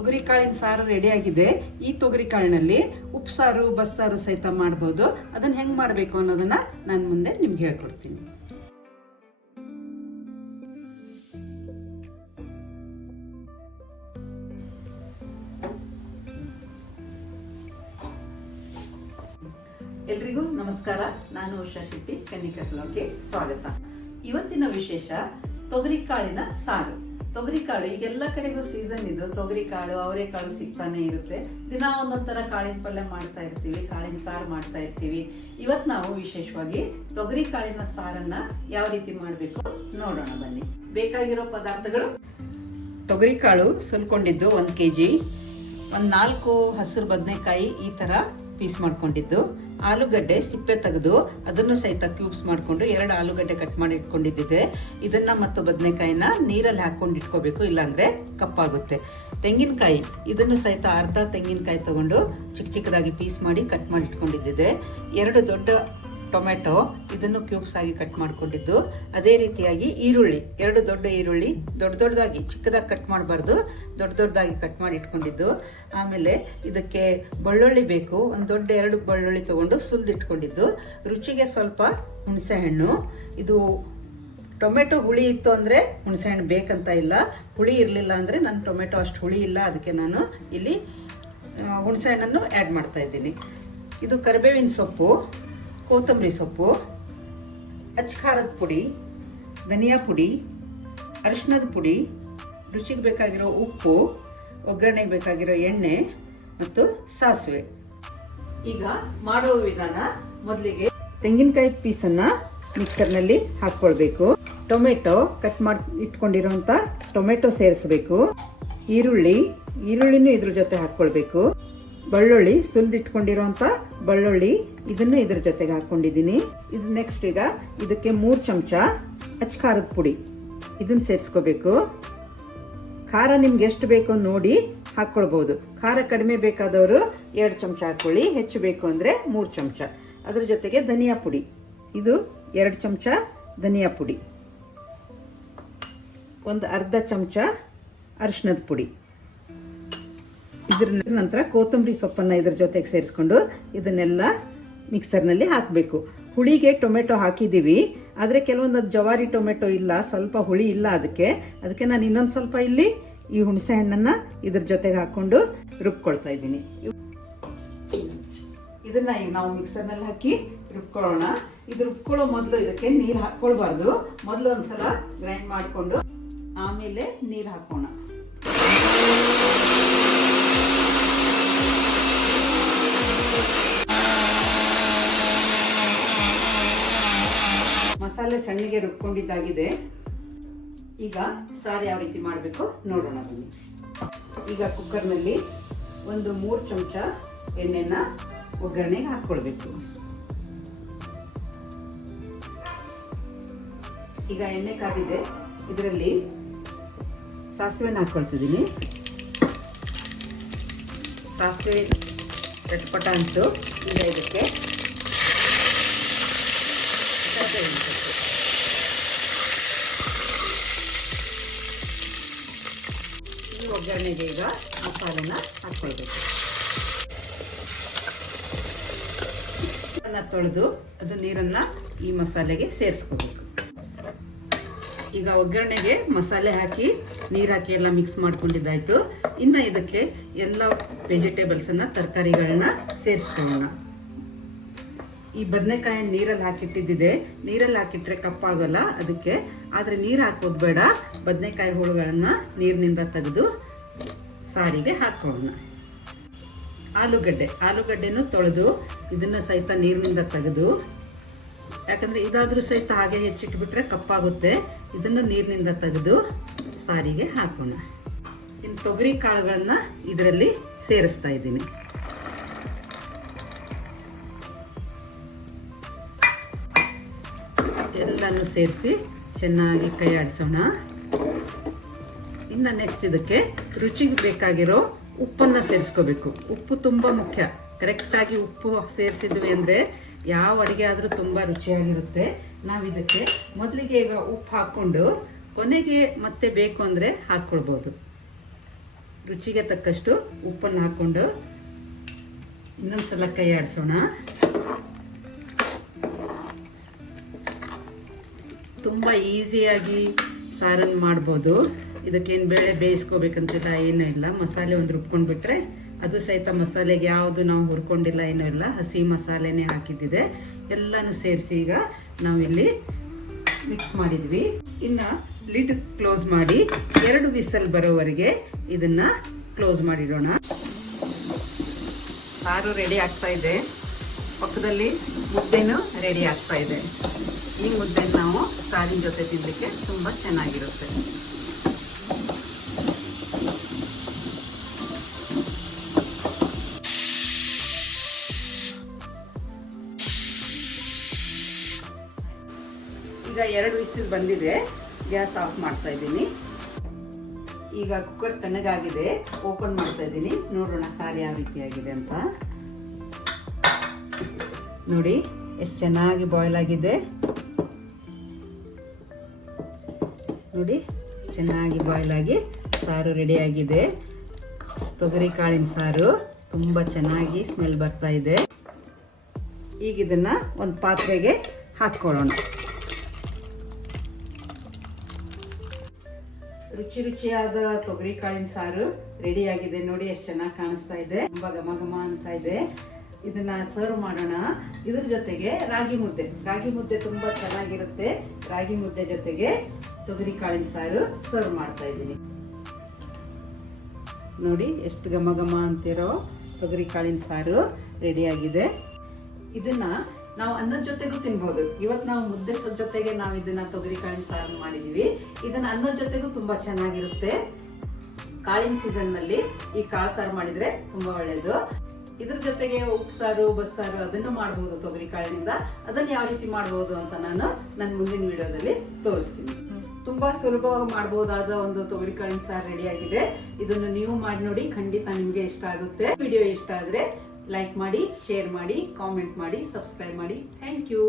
ತೊಗರಿ ಕಾಳಿನ ಸಾರು ರೆಡಿಯಾಗಿದೆ ಈ ತೊಗರಿ ಕಾಳಿನಲ್ಲಿ ಉಪ್ಸಾರು, ಬಸ್ಸಾರು ಸಹಿತ ಮಾಡ್ಬೋದು. ಅದನ್ನು ಹೆಂಗೆ ಮಾಡಬೇಕು ಅನ್ನೋದನ್ನ ನಾನು ಮುಂದೆ ನಿಮ್ಗೆ ಹೇಳ್ಕೊಡ್ತೀನಿ. ಎಲ್ರಿಗೂ ನಮಸ್ಕಾರ. ನಾನು ಉಷಾ ಶೆಟ್ಟಿ, ಕನ್ನಿಕಾ ಸ್ವಾಗತ. ಇವತ್ತಿನ ವಿಶೇಷ ತೊಗರಿ ಕಾಳಿನ ಸಾರು. ತೊಗರಿ ಕಾಳು ಈಗೆಲ್ಲ ಕಡೆಗೂ ಸೀಸನ್ ಇದು. ತೊಗರಿ ಕಾಳು ಅವರೆಕಾಳು ಸಿಗ್ತಾನೆ ಇರುತ್ತೆ. ದಿನ ಒಂದೊಂದ್ ತರ ಕಾಳಿನ ಪಲ್ಯ ಮಾಡ್ತಾ ಇರ್ತೀವಿ, ಕಾಳಿನ ಸಾರು ಮಾಡ್ತಾ ಇರ್ತೀವಿ. ಇವತ್ತು ನಾವು ವಿಶೇಷವಾಗಿ ತೊಗರಿ ಕಾಳಿನ ಸಾರನ್ನ ಯಾವ ರೀತಿ ಮಾಡಬೇಕು ನೋಡೋಣ ಬನ್ನಿ. ಬೇಕಾಗಿರೋ ಪದಾರ್ಥಗಳು? ತೊಗರಿ ಕಾಳು ಸುಲ್ಕೊಂಡಿದ್ದು ಒಂದು ಕೆ ಜಿ ಒಂದು ನಾಲ್ಕು ಹಸಿರು ಬದನೆಕಾಯಿ ಈ ಥರ ಪೀಸ್ ಮಾಡ್ಕೊಂಡಿದ್ದು. ಆಲೂಗಡ್ಡೆ ಸಿಪ್ಪೆ ತೆಗೆದು ಅದನ್ನು ಸಹಿತ ಕ್ಯೂಬ್ಸ್ ಮಾಡಿಕೊಂಡು ಎರಡು ಆಲೂಗಡ್ಡೆ ಕಟ್ ಮಾಡಿ ಇಟ್ಕೊಂಡಿದ್ದಿದೆ ಇದನ್ನ ಮತ್ತು ಬದನೆಕಾಯಿನ ನೀರಲ್ಲಿ ಹಾಕೊಂಡು ಇಟ್ಕೋಬೇಕು, ಇಲ್ಲಾಂದ್ರೆ ಕಪ್ಪಾಗುತ್ತೆ. ತೆಂಗಿನಕಾಯಿ, ಇದನ್ನು ಸಹಿತ ಅರ್ಧ ತೆಂಗಿನಕಾಯಿ ತಗೊಂಡು ಚಿಕ್ಕ ಚಿಕ್ಕದಾಗಿ ಪೀಸ್ ಮಾಡಿ ಕಟ್ ಮಾಡಿ ಇಟ್ಕೊಂಡಿದ್ದಿದೆ ಎರಡು ದೊಡ್ಡ ಟೊಮೆಟೊ ಇದನ್ನು ಕ್ಯೂಬ್ಸ್ ಆಗಿ ಕಟ್ ಮಾಡಿಕೊಂಡಿದ್ದು. ಅದೇ ರೀತಿಯಾಗಿ ಈರುಳ್ಳಿ, ಎರಡು ದೊಡ್ಡ ಈರುಳ್ಳಿ, ದೊಡ್ಡ ದೊಡ್ಡದಾಗಿ ಚಿಕ್ಕದಾಗಿ ಕಟ್ ಮಾಡಬಾರ್ದು, ದೊಡ್ಡ ದೊಡ್ಡದಾಗಿ ಕಟ್ ಮಾಡಿ ಇಟ್ಕೊಂಡಿದ್ದು. ಆಮೇಲೆ ಇದಕ್ಕೆ ಬೆಳ್ಳುಳ್ಳಿ ಬೇಕು, ಒಂದು ದೊಡ್ಡ ಎರಡು ಬೆಳ್ಳುಳ್ಳಿ ತಗೊಂಡು ಸುಲಿದಿಟ್ಕೊಂಡಿದ್ದು. ರುಚಿಗೆ ಸ್ವಲ್ಪ ಹುಣಸೆಹಣ್ಣು. ಇದು ಟೊಮೆಟೊ ಹುಳಿ ಇತ್ತು ಅಂದರೆ ಹುಣಸೆಹಣ್ಣು ಬೇಕಂತ ಇಲ್ಲ. ಹುಳಿ ಇರಲಿಲ್ಲ ಅಂದರೆ ನನ್ನ ಟೊಮೆಟೊ ಅಷ್ಟು ಹುಳಿ ಇಲ್ಲ, ಅದಕ್ಕೆ ನಾನು ಇಲ್ಲಿ ಹುಣಸೆಹಣ್ಣನ್ನು ಆ್ಯಡ್ ಮಾಡ್ತಾ ಇದ್ದೀನಿ. ಇದು ಕರಿಬೇವಿನ ಸೊಪ್ಪು. ಕೊತ್ತಂಬರಿ ಸೊಪ್ಪು ಅಚ್ಖಾರದ ಪುಡಿ, ಧನಿಯಾ ಪುಡಿ ಅರಿಶಿನದ ಪುಡಿ, ರುಚಿಗೆ ಬೇಕಾಗಿರೋ ಉಪ್ಪು, ಒಗ್ಗರಣೆಗೆ ಬೇಕಾಗಿರೋ ಎಣ್ಣೆ ಮತ್ತು ಸಾಸಿವೆ. ಈಗ ಮಾಡುವ ವಿಧಾನ ಮೊದಲಿಗೆ ತೆಂಗಿನಕಾಯಿ ಪೀಸನ್ನು ಮಿಕ್ಸರ್ನಲ್ಲಿ ಹಾಕ್ಕೊಳ್ಬೇಕು. ಟೊಮೆಟೊ ಕಟ್ ಮಾಡಿ ಇಟ್ಕೊಂಡಿರೋಂಥ ಟೊಮೆಟೊ ಸೇರಿಸಬೇಕು. ಈರುಳ್ಳಿ, ಈರುಳ್ಳಿನೂ ಇದ್ರ ಜೊತೆ ಹಾಕ್ಕೊಳ್ಬೇಕು. ಬೆಳ್ಳುಳ್ಳಿ ಸುಲಿದಿಟ್ಕೊಂಡಿರೋಂಥ ಬೆಳ್ಳುಳ್ಳಿ ಇದನ್ನು ಇದ್ರ ಜೊತೆಗೆ ಹಾಕ್ಕೊಂಡಿದ್ದೀನಿ. ಇದು ನೆಕ್ಸ್ಟ್ ಈಗ ಇದಕ್ಕೆ ಮೂರು ಚಮಚ ಅಚ್ಕಾರದ ಪುಡಿ. ಇದನ್ನ ಸೇರಿಸ್ಕೋಬೇಕು. ಖಾರ ನಿಮ್ಗೆ ಎಷ್ಟು ಬೇಕೋ ನೋಡಿ ಹಾಕ್ಕೊಳ್ಬೋದು. ಖಾರ ಕಡಿಮೆ ಬೇಕಾದವರು ಎರಡು ಚಮಚ ಹಾಕೊಳ್ಳಿ ಹೆಚ್ಚು ಬೇಕು ಅಂದರೆ ಮೂರು ಚಮಚ. ಅದ್ರ ಜೊತೆಗೆ ಧನಿಯಾ ಪುಡಿ. ಇದು ಎರಡು ಚಮಚ ಧನಿಯಾ ಪುಡಿ. ಒಂದು ಅರ್ಧ ಚಮಚ ಅರಿಶಿನದ ಪುಡಿ. ಇದ್ರ ನಂತರ ಕೊತ್ತಂಬರಿ ಸೊಪ್ಪನ್ನು ಇದ್ರ ಜೊತೆಗೆ ಸೇರಿಸ್ಕೊಂಡು ಇದನ್ನೆಲ್ಲ ಮಿಕ್ಸರ್ನಲ್ಲಿ ಹಾಕಬೇಕು. ಹುಳಿಗೆ ಟೊಮೆಟೊ ಹಾಕಿದ್ದೀವಿ. ಆದರೆ ಕೆಲವೊಂದು ಜವಾರಿ ಟೊಮೆಟೊ ಇಲ್ಲ, ಸ್ವಲ್ಪ ಹುಳಿ ಇಲ್ಲ ಅದಕ್ಕೆ. ಅದಕ್ಕೆ ನಾನು ಇನ್ನೊಂದು ಸ್ವಲ್ಪ ಇಲ್ಲಿ ಈ ಹುಣಸೆ ಹಣ್ಣನ್ನು ಇದ್ರ ಜೊತೆಗೆ ಹಾಕ್ಕೊಂಡು ರುಬ್ಕೊಳ್ತಾ ಇದ್ದೀನಿ. ಇದನ್ನ ಈಗ ನಾವು ಮಿಕ್ಸರ್ನಲ್ಲಿ ಹಾಕಿ ರುಬ್ಕೊಳ್ಳೋಣ. ಇದು ರುಬ್ಕೊಳ್ಳೋ ಮೊದಲು ಇದಕ್ಕೆ ನೀರು ಹಾಕ್ಕೊಳ್ಬಾರ್ದು. ಮೊದಲು ಒಂದ್ಸಲ ಗ್ರೈಂಡ್ ಮಾಡಿಕೊಂಡು ಆಮೇಲೆ ನೀರು ಹಾಕೋಣ. ಮಸಾಲೆ ಸಣ್ಣಗೆ ರುಬ್ಕೊಂಡಿದ್ದಾಗಿದೆ. ಈಗ ಸಾರು ಯಾವ ರೀತಿ ಮಾಡಬೇಕು ನೋಡೋಣ ಬನ್ನಿ. ಈಗ ಕುಕ್ಕರ್ನಲ್ಲಿ ಒಂದು ಮೂರು ಚಮಚ ಎಣ್ಣೆನ ಒಗ್ಗರಣೆಗೆ ಹಾಕ್ಕೊಳ್ಬೇಕು. ಈಗ ಎಣ್ಣೆ ಕಾದಿದೆ. ಇದರಲ್ಲಿ ಸಾಸಿವೆನ ಹಾಕ್ಕೊಳ್ತಿದ್ದೀನಿ. ಸಾಸಿವೆ ಚಟ್ಪಟ ಅಂತು ಈಗ ಇದಕ್ಕೆ ಒಗ್ಗರಣೆಗೆ ಈಗ ಮಸಾಲೆನ ಹಾಕ್ಕೊಳ್ಬೇಕು. ತೊಳೆದು ಅದು ನೀರನ್ನ ಈ ಮಸಾಲೆಗೆ ಸೇರಿಸ್ಕೋಬೇಕು. ಈಗ ಒಗ್ಗರಣೆಗೆ ಮಸಾಲೆ ಹಾಕಿ ನೀರು ಹಾಕಿ ಎಲ್ಲ ಮಿಕ್ಸ್ ಮಾಡ್ಕೊಂಡಿದ್ದಾಯ್ತು. ಇನ್ನು ಇದಕ್ಕೆ ಎಲ್ಲ ವೆಜಿಟೇಬಲ್ಸನ್ನು ತರಕಾರಿಗಳನ್ನ ಸೇರಿಸ್ಕೊಳ್ಳೋಣ. ಈ ಬದನೆಕಾಯಿ ನೀರಲ್ಲಿ ಹಾಕಿಟ್ಟಿದ್ದಿದೆ. ನೀರಲ್ಲಿ ಹಾಕಿಟ್ರೆ ಕಪ್ಪಾಗಲ್ಲ ಅದಕ್ಕೆ. ಆದರೆ ನೀರು ಹಾಕೋದು ಬೇಡ. ಬದನೆಕಾಯಿ ಹೋಳುಗಳನ್ನು ನೀರಿನಿಂದ ತೆಗೆದು ಸಾರಿಗೆ ಹಾಕೋಣ. ಆಲೂಗಡ್ಡೆ. ಆಲೂಗಡ್ಡೆನೂ ತೊಳೆದು ಇದನ್ನ ಸಹಿತ ನೀರಿನಿಂದ ತೆಗೆದು, ಯಾಕಂದ್ರೆ ಇದಾದ್ರೂ ಸಹಿತ ಹಾಗೆ ಹೆಚ್ಚಿಟ್ಬಿಟ್ರೆ ಕಪ್ಪಾಗುತ್ತೆ. ಇದನ್ನು ನೀರಿನಿಂದ ತೆಗೆದು ಸಾರಿಗೆ ಹಾಕೋಣ. ಇನ್ನು ತೊಗರಿ ಕಾಳುಗಳನ್ನು ಇದರಲ್ಲಿ ಸೇರಿಸ್ತಾ ಇದ್ದೀನಿ. ಎಲ್ಲನೂ ಸೇರಿಸಿ ಚೆನ್ನಾಗಿ ಕೈ ಆಡಿಸೋಣ. ಇನ್ನು ನೆಕ್ಸ್ಟ್ ಇದಕ್ಕೆ ರುಚಿಗೆ ಬೇಕಾಗಿರೋ ಉಪ್ಪನ್ನು ಸೇರಿಸ್ಕೋಬೇಕು. ಉಪ್ಪು ತುಂಬ ಮುಖ್ಯ. ಕರೆಕ್ಟಾಗಿ ಉಪ್ಪು ಸೇರಿಸಿದ್ವಿ ಅಂದರೆ ಯಾವ ಅಡುಗೆ ಆದರೂ ತುಂಬ ರುಚಿಯಾಗಿರುತ್ತೆ. ನಾವು ಇದಕ್ಕೆ ಮೊದಲಿಗೆ ಈಗ ಉಪ್ಪು ಹಾಕ್ಕೊಂಡು ಕೊನೆಗೆ ಮತ್ತೆ ಬೇಕು ಅಂದರೆ ಹಾಕ್ಕೊಳ್ಬೋದು. ರುಚಿಗೆ ತಕ್ಕಷ್ಟು ಉಪ್ಪನ್ನು ಹಾಕ್ಕೊಂಡು ಇನ್ನೊಂದ್ಸಲ ಕೈ ಆಡಿಸೋಣ. ತುಂಬ ಈಸಿಯಾಗಿ ಸಾರನ್ನು ಮಾಡ್ಬೋದು. ಇದಕ್ಕೇನು ಬೇಳೆ ಬೇಯಿಸ್ಕೋಬೇಕಂತ ಏನೂ ಇಲ್ಲ. ಮಸಾಲೆ ಒಂದು ರುಬ್ಕೊಂಡ್ಬಿಟ್ರೆ ಅದು ಸಹಿತ ಮಸಾಲೆಗೆ ಯಾವುದು ನಾವು ಹುರ್ಕೊಂಡಿಲ್ಲ ಏನೂ ಇಲ್ಲ. ಹಸಿ ಮಸಾಲೆನೇ ಹಾಕಿದ್ದಿದೆ. ಎಲ್ಲನೂ ಸೇರಿಸಿ ಈಗ ನಾವಿಲ್ಲಿ ಮಿಕ್ಸ್ ಮಾಡಿದ್ವಿ. ಇನ್ನು ಲಿಡ್ ಕ್ಲೋಸ್ ಮಾಡಿ ಎರಡು ವಿಸಲ್ ಬರೋವರೆಗೆ ಇದನ್ನ ಕ್ಲೋಸ್ ಮಾಡಿಡೋಣ. ಸಾರು ರೆಡಿ ಆಗ್ತಾ ಇದೆ. ಪಕ್ಕದಲ್ಲಿ ಮುದ್ದೆನೂ ರೆಡಿ ಆಗ್ತಾ ಇದೆ. ಈ ಮುದ್ದೆ ನಾವು ಸಾರಿನ ಜೊತೆ ತಿನ್ನಲಿಕ್ಕೆ ತುಂಬ ಚೆನ್ನಾಗಿರುತ್ತೆ. ಈಗ ಎರಡು ವಿಸಿಲ್ ಬಂದಿದೆ. ಗ್ಯಾಸ್ ಆಫ್ ಮಾಡ್ತಾ ಇದ್ದೀನಿ. ಈಗ ಕುಕ್ಕರ್ ತಣ್ಣಗಾಗಿದೆ. ಓಪನ್ ಮಾಡ್ತಾ ಇದ್ದೀನಿ. ನೋಡೋಣ ಸಾರಿ ಯಾವ ರೀತಿಯಾಗಿದೆ ಅಂತ. ನೋಡಿ, ಎಷ್ಟು ಚೆನ್ನಾಗಿ ಬಾಯ್ಲ್ ಆಗಿದೆ. ನೋಡಿ, ಚೆನ್ನಾಗಿ ಬಾಯ್ಲ್ ಆಗಿ ಸಾರು ರೆಡಿ ಆಗಿದೆ. ತೊಗರಿ ಕಾಳಿನ ಸಾರು ತುಂಬ ಚೆನ್ನಾಗಿ ಸ್ಮೆಲ್ ಬರ್ತಾ ಇದೆ. ಈಗ ಇದನ್ನ ಒಂದು ಪಾತ್ರೆಗೆ ಹಾಕ್ಕೊಳ್ಳೋಣ. ರುಚಿ ರುಚಿಯಾದ ತೊಗರಿ ಕಾಳಿನ ಸಾರು ರೆಡಿ ಆಗಿದೆ. ನೋಡಿ, ಎಷ್ಟು ಚೆನ್ನಾಗಿ ಕಾಣಿಸ್ತಾ ಇದೆ. ತುಂಬಾ ಘಮ ಘಮ ಅಂತ ಇದೆ. ಇದನ್ನ ಸರ್ವ್ ಮಾಡೋಣ. ಇದ್ರ ಜೊತೆಗೆ ರಾಗಿ ಮುದ್ದೆ. ರಾಗಿ ಮುದ್ದೆ ತುಂಬಾ ಚೆನ್ನಾಗಿರುತ್ತೆ. ರಾಗಿ ಮುದ್ದೆ ಜೊತೆಗೆ ತೊಗರಿ ಕಾಳಿನ ಸಾರು ಸರ್ವ್ ಮಾಡ್ತಾ ಇದ್ದೀನಿ. ನೋಡಿ ಎಷ್ಟು ಘಮ ಘಮ ಅಂತಿರೋ ತೊಗರಿ ಕಾಳಿನ ಸಾರು ರೆಡಿ ಆಗಿದೆ. ಇದನ್ನ ನಾವು ಅನ್ನದ ಜೊತೆಗೂ ತಿನ್ಬಹುದು ಇವತ್ತು ನಾವು ಮುದ್ದೆ ಜೊತೆಗೆ ನಾವು ಇದನ್ನ ತೊಗರಿ ಕಾಳಿನ ಸಾರು ಮಾಡಿದೀವಿ. ಇದನ್ನ ಅನ್ನದ ಜೊತೆಗೂ ತುಂಬಾ ಚೆನ್ನಾಗಿರುತ್ತೆ. ಕಾಳಿನ ಸೀಸನ್ನಲ್ಲಿ ಈ ಕಾಳು ಸಾರು ಮಾಡಿದ್ರೆ ತುಂಬಾ ಒಳ್ಳೇದು. ಇದ್ರ ಜೊತೆಗೆ ಉಪ್ಸಾರು ಬಸ್ಸಾರು ಅದನ್ನು ಮಾಡಬಹುದು ತೊಗರಿ ಕಾಳಿನಿಂದ. ಅದನ್ನ ಯಾವ ರೀತಿ ಮಾಡಬಹುದು ಅಂತ ನಾನು ನನ್ನ ಮುಂದಿನ ವಿಡಿಯೋದಲ್ಲಿ ತೋರಿಸ್ತೀನಿ. ತುಂಬಾ ಸುಲಭವಾಗಿ ಮಾಡಬಹುದಾದ ಒಂದು ತೊಗರಿ ಕಾಳಿನ ಸಾರು ರೆಡಿ ಆಗಿದೆ. ಇದನ್ನು ನೀವು ಮಾಡಿ ನೋಡಿ, ಖಂಡಿತ ನಿಮ್ಗೆ ಇಷ್ಟ ಆಗುತ್ತೆ. ವಿಡಿಯೋ ಇಷ್ಟ ಆದ್ರೆ ಲೈಕ್ ಮಾಡಿ ಶೇರ್ ಮಾಡಿ ಕಾಮೆಂಟ್ ಮಾಡಿ ಸಬ್ಸ್ಕ್ರೈಬ್ ಮಾಡಿ. Thank you